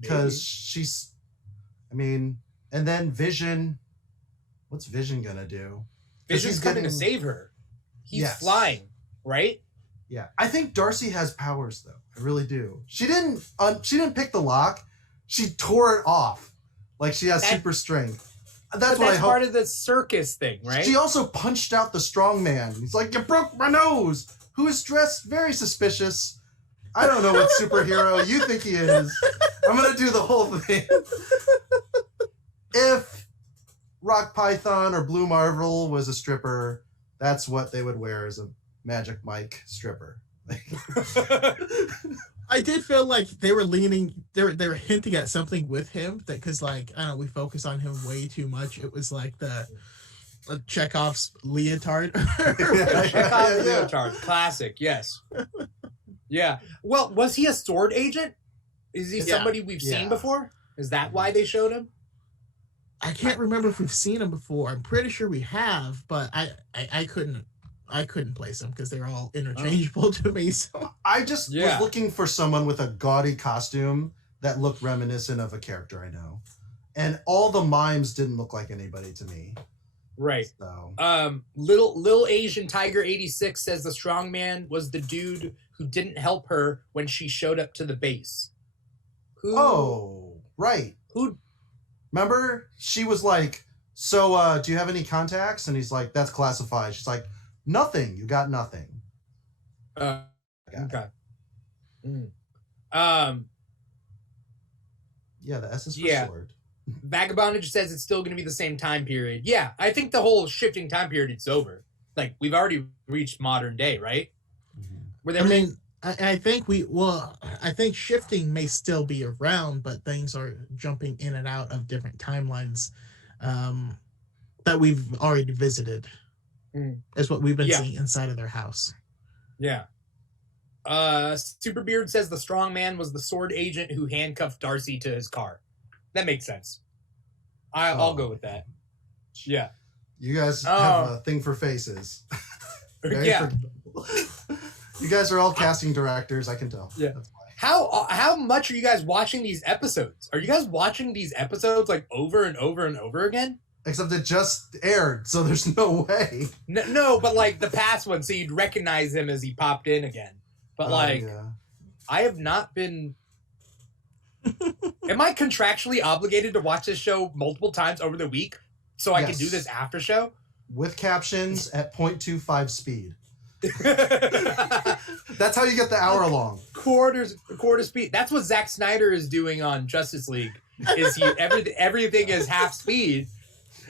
Because she's, and then Vision, what's Vision gonna do? Vision's coming to save her. He's flying, right? Yeah, I think Darcy has powers though. I really do. She didn't pick the lock. She tore it off. Like she has super strength. That's what I hope. Part of the circus thing, right? She also punched out the strong man. He's like, "You broke my nose." Who is dressed very suspicious. I don't know what superhero you think he is. I'm gonna do the whole thing. If Rock Python or Blue Marvel was a stripper, that's what they would wear as a Magic Mike stripper. I did feel like they were they were hinting at something with him that because like I don't know, we focus on him way too much. It was like the Chekhov's leotard. Chekhov's leotard, classic. Yes. Yeah. Well, was he a sword agent? Is he somebody we've seen before? Is that why they showed him? I can't remember if we've seen him before. I'm pretty sure we have, but I couldn't place them because they're all interchangeable to me. So I just was looking for someone with a gaudy costume that looked reminiscent of a character I know, and all the mimes didn't look like anybody to me. Right. So. Little Asian Tiger 86 says the strongman was the dude who didn't help her when she showed up to the base. Who? Oh, right. Who? Remember, she was like, "So, do you have any contacts?" And he's like, "That's classified." She's like, "Nothing. You got nothing." Okay. Yeah, the S is for sword. Vagabondage says it's still going to be the same time period. Yeah, I think the whole shifting time period is over. Like we've already reached modern day, right? Mm-hmm. I think shifting may still be around, but things are jumping in and out of different timelines that we've already visited. Is what we've been seeing inside of their house. Yeah. Superbeard says the strong man was the sword agent who handcuffed Darcy to his car. That makes sense. I'll go with that. Yeah. You guys have a thing for faces. Yeah. You guys are all casting directors, I can tell. Yeah. How much are you guys watching these episodes? Are you guys watching these episodes like over and over and over again? Except it just aired, so there's no way. No, but like the past one, so you'd recognize him as he popped in again. But I have not been. Am I contractually obligated to watch this show multiple times over the week so I can do this after show? With captions at 0.25 speed. That's how you get the hour long. Quarter speed. That's what Zack Snyder is doing on Justice League. Is everything is half speed,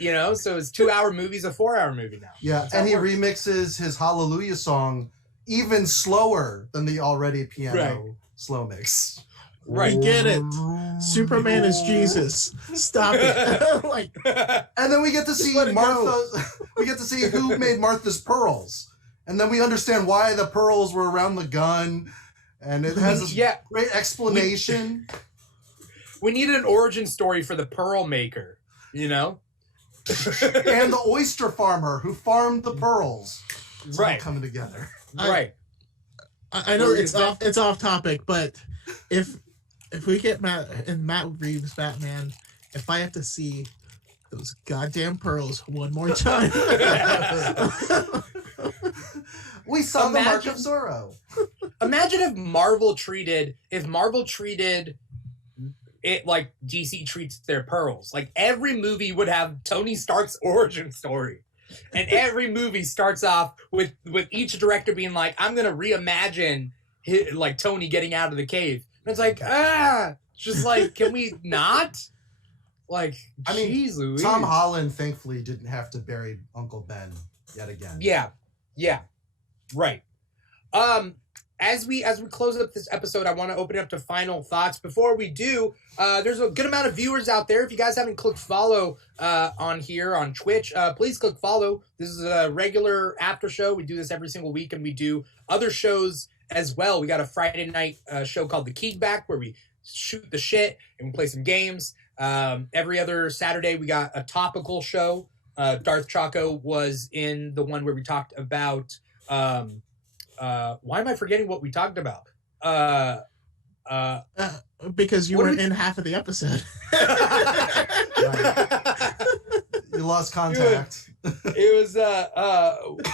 you know? So it's 2-hour movies, a 4-hour movie now. Yeah, and he remixes his Hallelujah song even slower than the already piano slow mix. Right, get it. Superman is Jesus. Stop it. And then we get to see Martha. We get to see who made Martha's pearls, and then we understand why the pearls were around the gun, and it has this great explanation. We need an origin story for the pearl maker, you know, and the oyster farmer who farmed the pearls. It's all coming together. Right. I know it's off topic, but if we get Matt Reeves Batman, if I have to see those goddamn pearls one more time. We saw the Mark of Zorro. Imagine if Marvel treated it like DC treats their pearls. Like every movie would have Tony Stark's origin story. And every movie starts off with each director being like, I'm going to reimagine like Tony getting out of the cave. And it's like, just like, can we not? Like, I mean, geez Louise. Tom Holland thankfully didn't have to bury Uncle Ben yet again. Yeah. Right. As we close up this episode, I want to open it up to final thoughts. Before we do, there's a good amount of viewers out there. If you guys haven't clicked follow on here on Twitch, please click follow. This is a regular after show. We do this every single week, and we do other shows as well. We got a Friday night show called The Kickback where we shoot the shit and we play some games. Every other Saturday, we got a topical show. Darth Chaco was in the one where we talked about... why am I forgetting what we talked about? Because you weren't in half of the episode. You lost contact. It was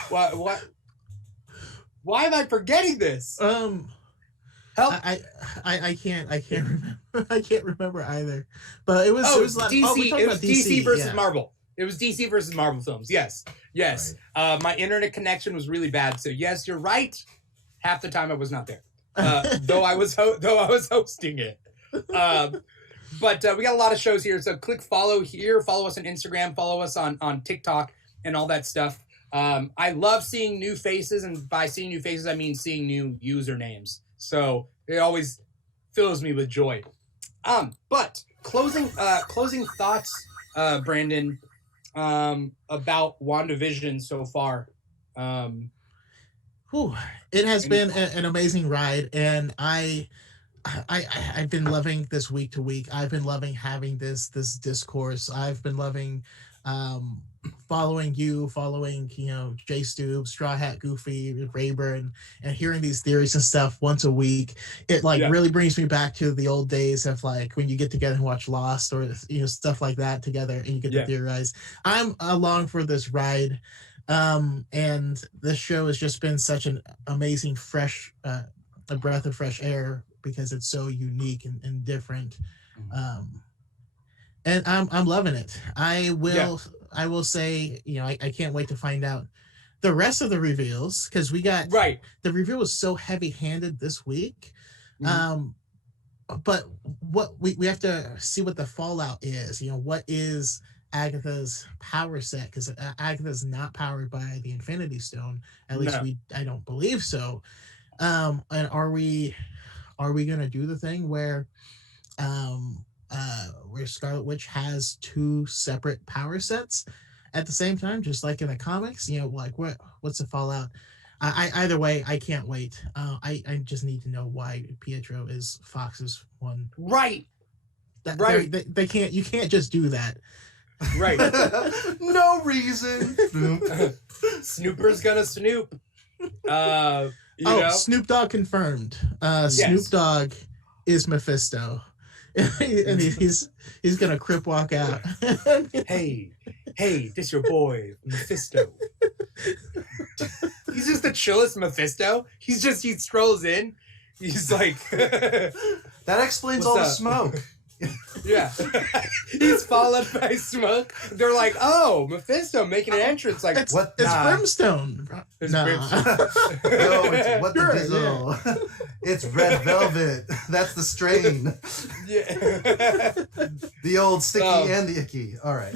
what Why am I forgetting this? Help! I can't remember. I can't remember either. But it was like, DC. It was DC versus yeah. Marvel. It was DC versus Marvel films. Yes. Right. My internet connection was really bad. So yes, you're right. Half the time I was not there. Though I was hosting it. But we got a lot of shows here. So click follow here. Follow us on Instagram. Follow us on TikTok and all that stuff. I love seeing new faces, and by seeing new faces, I mean seeing new usernames. So it always fills me with joy. But closing thoughts, Brandon, about WandaVision so far. It has been an amazing ride, and I've been loving this week to week. I've been loving having this discourse. I've been loving following Jay Stoops, Straw Hat Goofy, Rayburn, and hearing these theories and stuff once a week. It really brings me back to the old days of like when you get together and watch Lost or stuff like that together, and you get to theorize. I'm along for this ride, and this show has just been such an amazing fresh a breath of fresh air because it's so unique and different. And I'm loving it. I will say, I can't wait to find out the rest of the reveals, because we got the reveal was so heavy-handed this week. But what we have to see what the fallout is. What is Agatha's power set? Because Agatha's not powered by the Infinity Stone. At least I don't believe so. And are we gonna do the thing where Scarlet Witch has two separate power sets at the same time, just like in the comics? What's the fallout? Either way, I can't wait. I just need to know why Pietro is Fox's one. Right. They can't. You can't just do that. Right. No reason. Snooper's gonna snoop. Snoop Dogg confirmed. Yes. Snoop Dogg is Mephisto. And he's gonna crip walk out. hey, this your boy Mephisto. He's just the chillest Mephisto. He strolls in. He's like that explains all the smoke. Yeah. He's followed by smoke. They're like, oh, Mephisto making an entrance. Like, it's Brimstone. It's Brimstone. No, it's what the dizzle. It's red velvet. That's the strain. Yeah. The old sticky and the icky. All right.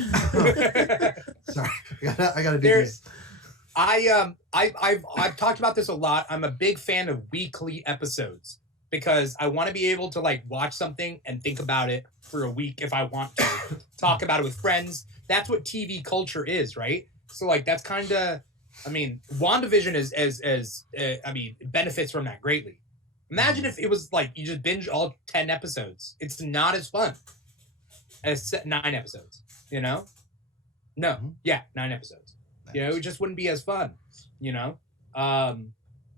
Sorry, I gotta do this. I've talked about this a lot. I'm a big fan of weekly episodes, because I want to be able to watch something and think about it for a week if I want to. Talk about it with friends. That's what TV culture is, right? So that's kind of, WandaVision it benefits from that greatly. Imagine if it was you just binge all 10 episodes. It's not as fun as 9 episodes, No? Yeah, 9 episodes. Nice. It just wouldn't be as fun,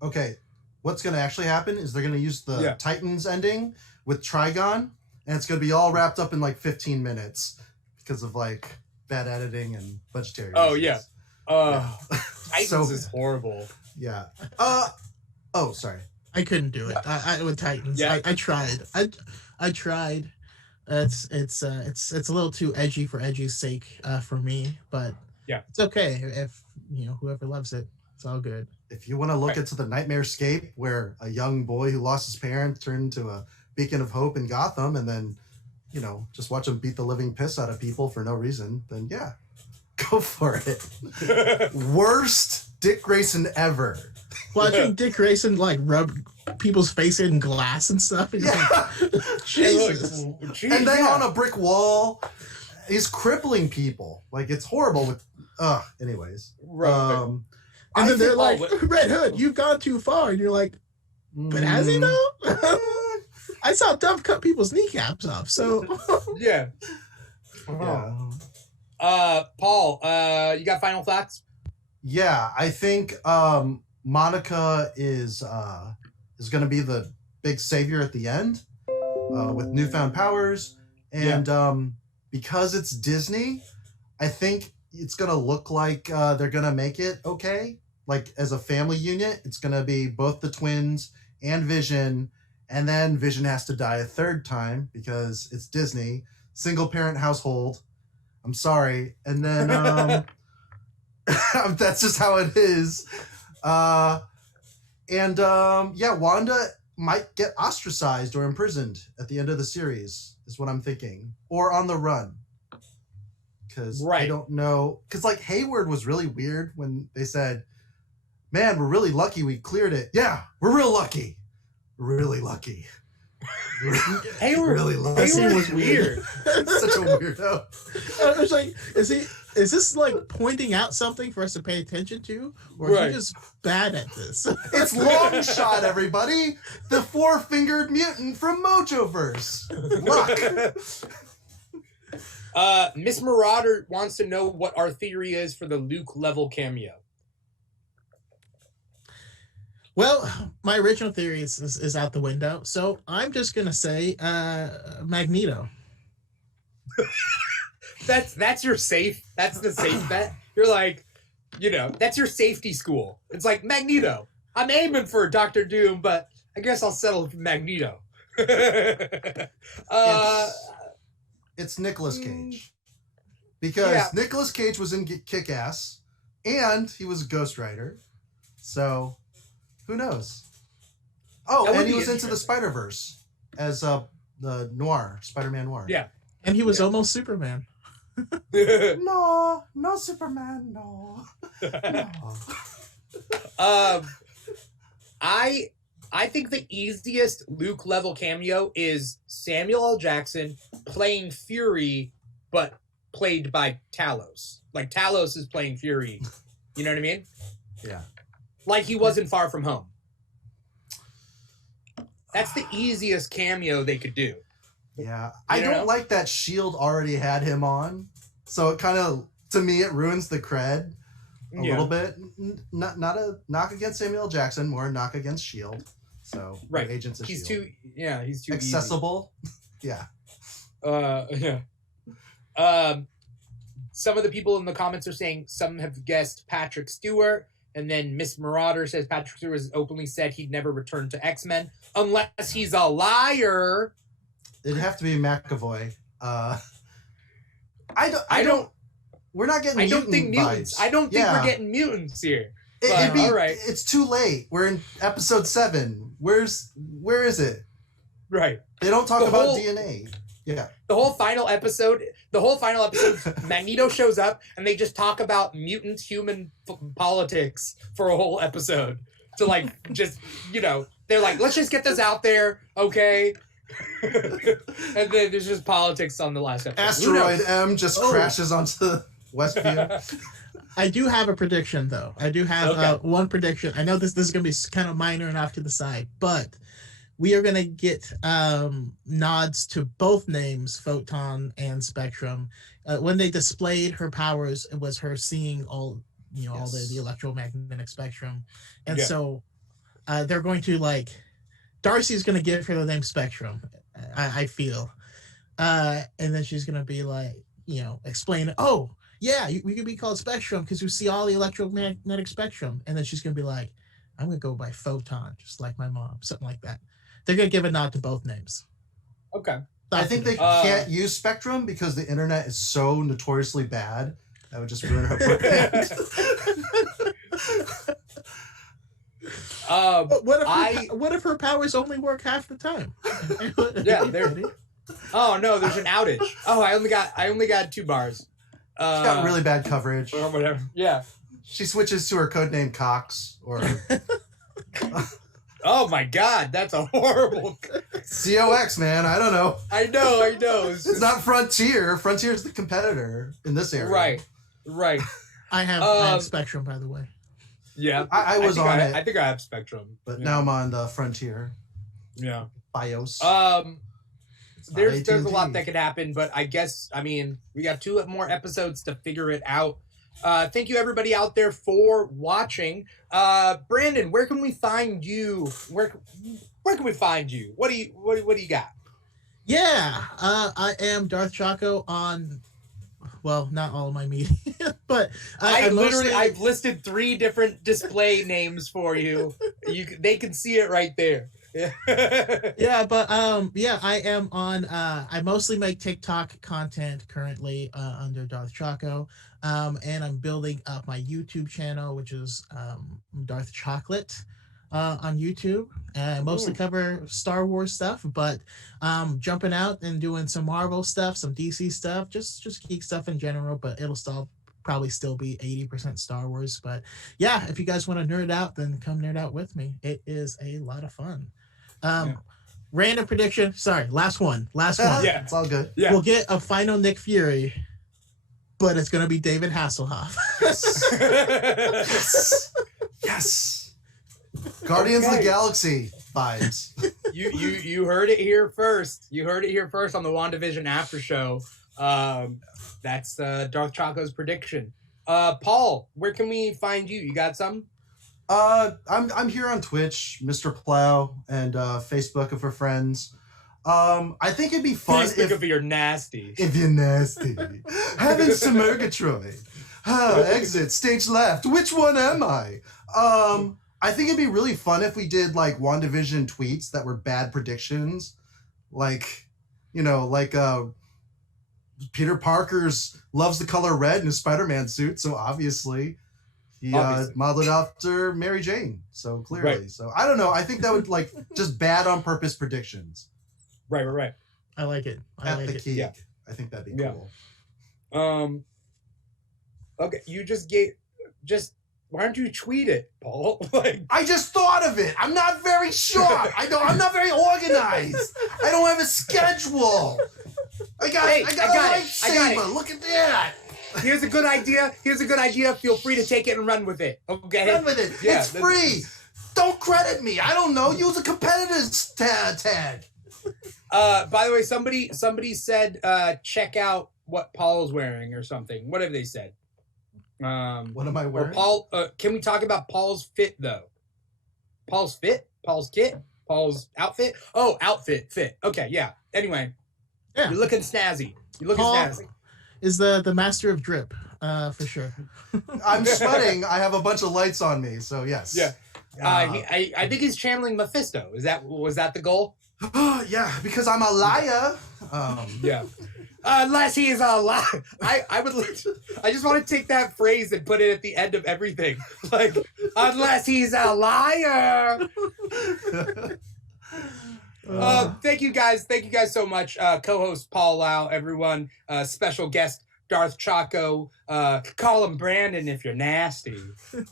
Okay. What's going to actually happen is they're going to use the Titans ending with Trigon, and it's going to be all wrapped up in 15 minutes because of bad editing and budgetary reasons. Titans is horrible. Yeah. Sorry. I couldn't do it. I with Titans. Yeah. I tried. I tried. It's a little too edgy for edgy's sake for me, but it's okay if whoever loves it. It's all good. If you want to look into the nightmare scape where a young boy who lost his parents turned into a beacon of hope in Gotham, and then, just watch him beat the living piss out of people for no reason, then go for it. Worst Dick Grayson ever. Watching Dick Grayson rub people's face in glass and stuff. Jesus. And then on a brick wall, he's crippling people. It's horrible with anyways. Right. And then they're like, Red Hood, you've gone too far. And you're like, but has he though? I saw Duff cut people's kneecaps off, so. Yeah. Paul, you got final thoughts? Yeah, I think Monica is going to be the big savior at the end with newfound powers. And because it's Disney, I think it's going to look like they're going to make it okay. like as a family unit, it's gonna be both the twins and Vision, and then Vision has to die a third time because it's Disney, single parent household. I'm sorry, and then that's just how it is. Yeah, Wanda might get ostracized or imprisoned at the end of the series, is what I'm thinking, or on the run. Because I don't know. Because like Hayward was really weird when they said, "Man, we're really lucky we cleared it." Yeah, we're real lucky. Really lucky. Hayward really lucky. Hayward was weird. Such a weirdo. I was like, is this like pointing out something for us to pay attention to, or is he just bad at this? It's Long Shot, everybody. The 4-fingered mutant from Mojoverse. Look. Miss Marauder wants to know what our theory is for the Luke level cameo. Well, my original theory is out the window, so I'm just gonna say Magneto. That's your safe. That's the safe bet. You're like, that's your safety school. It's like Magneto. I'm aiming for Doctor Doom, but I guess I'll settle for Magneto. It's Nicolas Cage. Because Nicolas Cage was in Kick-Ass, and he was a Ghost Rider. So, who knows? Oh, and he was into the Spider-Verse as the Noir, Spider-Man Noir. Yeah. And he was almost Superman. No Superman, no. I think the easiest Luke level cameo is Samuel L. Jackson playing Fury, but played by Talos. Like Talos is playing Fury. You know what I mean? Yeah. Like he wasn't Far From Home. That's the easiest cameo they could do. Yeah. I don't like that S.H.I.E.L.D. already had him on. So it kind of, to me, it ruins the cred a little bit. Not a knock against Samuel L. Jackson, more a knock against S.H.I.E.L.D. So, Agents of S.H.I.E.L.D. He's too accessible. Yeah. Some of the people in the comments are saying some have guessed Patrick Stewart, and then Miss Marauder says Patrick Stewart has openly said he'd never return to X-Men unless he's a liar. It'd have to be McAvoy. We're not getting. I don't think mutants. I don't think we're getting mutants here. All right. It's too late. We're in episode 7. Where is it? Right. They don't talk about DNA. Yeah. The whole final episode, Magneto shows up and they just talk about mutant human politics for a whole episode. To they're like, let's just get this out there, okay? And then there's just politics on the last episode. Asteroid M just crashes onto Westview. I do have a prediction, though. I do have one prediction. I know this is going to be kind of minor and off to the side, but we are going to get nods to both names, Photon and Spectrum. When they displayed her powers, it was her seeing all the electromagnetic spectrum. And so they're going to, Darcy's going to give her the name Spectrum, I feel. And then she's going to be explain, we could be called Spectrum because we see all the electromagnetic spectrum. And then she's going to be like, I'm going to go by Photon, just like my mom, something like that. They're going to give a nod to both names. Okay. I think they can't use Spectrum because the internet is so notoriously bad. That would just ruin her brand. What if her powers only work half the time? Oh no, there's an outage. Oh, I only got 2 bars. She's got really bad coverage. Or whatever. Yeah. She switches to her codename Cox or oh my God, that's a horrible COX, man. I don't know. I know. It's not Frontier. Frontier's the competitor in this area. Right. I have Spectrum, by the way. Yeah. I was on it. I think I have Spectrum. But now I'm on the Frontier. Yeah. BIOS. There's a lot that could happen, but I guess, we got 2 more episodes to figure it out. Thank you everybody out there for watching. Brandon, where can we find you? Where can we find you? What do you got? Yeah, I am Darth Chaco on Well, not all of my media, but I've listed 3 different display names for you. They can see it right there. Yeah, but I am on. I mostly make TikTok content currently under Darth Choco, and I'm building up my YouTube channel, which is Darth Chocolate. On YouTube, I mostly cover Star Wars stuff, but jumping out and doing some Marvel stuff, some DC stuff, just geek stuff in general. But it'll probably still be 80% Star Wars. But yeah, if you guys want to nerd out, then come nerd out with me. It is a lot of fun. Random prediction. Sorry, last one. Yeah, it's all good. Yeah. We'll get a final Nick Fury, but it's gonna be David Hasselhoff. Yes. Guardians of the Galaxy vibes. You heard it here first. You heard it here first on the WandaVision Aftershow. That's Darth Choco's prediction. Paul, where can we find you? You got some? I'm here on Twitch, Mr. Plow, and Facebook for friends. I think it'd be fun if you're nasty. If you're nasty. Heavens to Murgatroyd. Exit, stage left. Which one am I? I think it'd be really fun if we did like WandaVision tweets that were bad predictions. Like, Peter Parker's loves the color red in his Spider-Man suit, so obviously he modeled after Mary Jane, so clearly. Right. So I don't know. I think that would just bad on purpose predictions. Right. I like it. I think that'd be cool. Okay, you just why don't you tweet it, Paul? I just thought of it. I'm not very sharp. I'm not very organized. I don't have a schedule. I got a lightsaber. Look at that. Here's a good idea. Feel free to take it and run with it. Okay. Run with it. Yeah, it's free. Don't credit me. I don't know. Use a competitor's tag. By the way, somebody said check out what Paul's wearing or something. What have they said? What am I wearing? Paul, can we talk about Paul's fit though? Paul's fit? Paul's kit? Paul's outfit? Oh, fit. Okay, yeah. Anyway, you're looking snazzy. Paul is the master of drip, for sure. I'm sweating. I have a bunch of lights on me, so yes. Yeah. I think he's channeling Mephisto. Was that the goal? Yeah, because I'm a liar. Yeah. Unless he is a liar. I just want to take that phrase and put it at the end of everything. Unless he's a liar. Thank you guys so much. Co-host Paul Lau, everyone. Special guest Darth Choco. Call him Brandon if you're nasty. And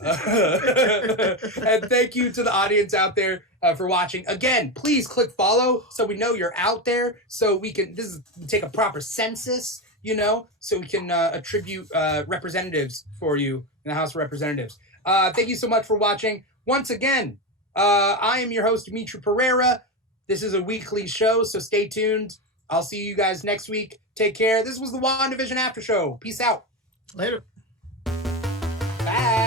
thank you to the audience out there for watching. Again, please click follow so we know you're out there. So we can take a proper census, so we can attribute representatives for you in the House of Representatives. Thank you so much for watching. Once again, I am your host, Dimitri Pereira. This is a weekly show, so stay tuned. I'll see you guys next week. Take care. This was the WandaVision After Show. Peace out. Later. Bye.